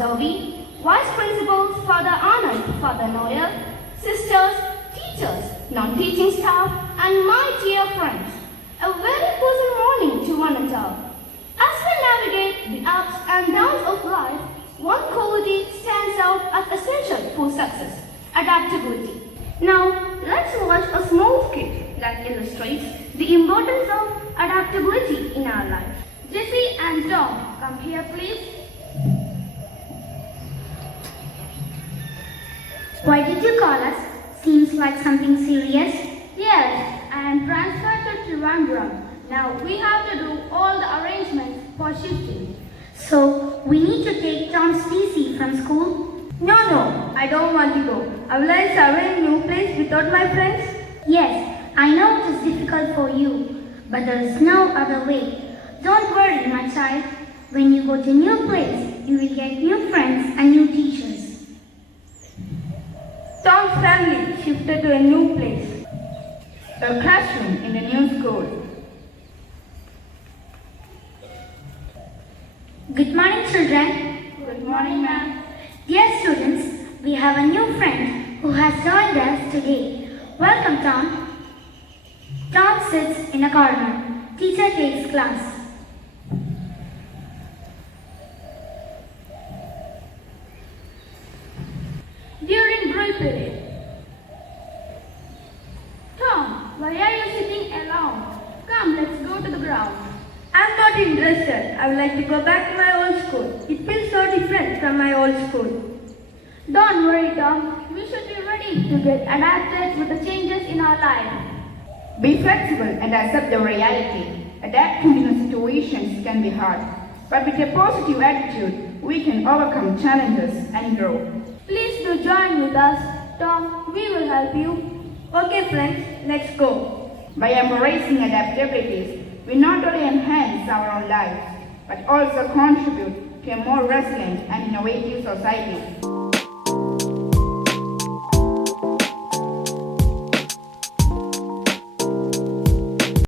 Adobe, Vice Principals Father Arnold, Father Noel, sisters, teachers, non-teaching staff, and my dear friends. A very pleasant morning to one and all. As we navigate the ups and downs of life, one quality stands out as essential for success: adaptability. Now, let's watch a small skit that illustrates the importance of adaptability in our life. Jesse and Tom, come here please. Why did you call us? Seems like something serious. Yes, I am transferred to Trivandrum. Now we have to do all the arrangements for shifting. So, we need to take Tom's TC from school? No, I don't want to go. Will I survive a new place without my friends? Yes, I know it is difficult for you, but there is no other way. Don't worry, my child. When you go to a new place, you will get new friends and new teachers. Tom's family shifted to a new place. A classroom in a new school. Good morning, children. Good morning, ma'am. Dear students, we have a new friend who has joined us today. Welcome, Tom. Tom sits in a corner. Teacher takes class. During break period. Tom, why are you sitting alone? Come, let's go to the ground. I'm not interested. I would like to go back to my old school. It feels so different from my old school. Don't worry, Tom. We should be ready to get adapted with the changes in our life. Be flexible and accept the reality. Adapting to situations can be hard, but with a positive attitude, we can overcome challenges and grow. Please do join with us. Tom, we will help you. Okay, friends, let's go. By embracing adaptabilities, we not only enhance our own lives, but also contribute to a more resilient and innovative society.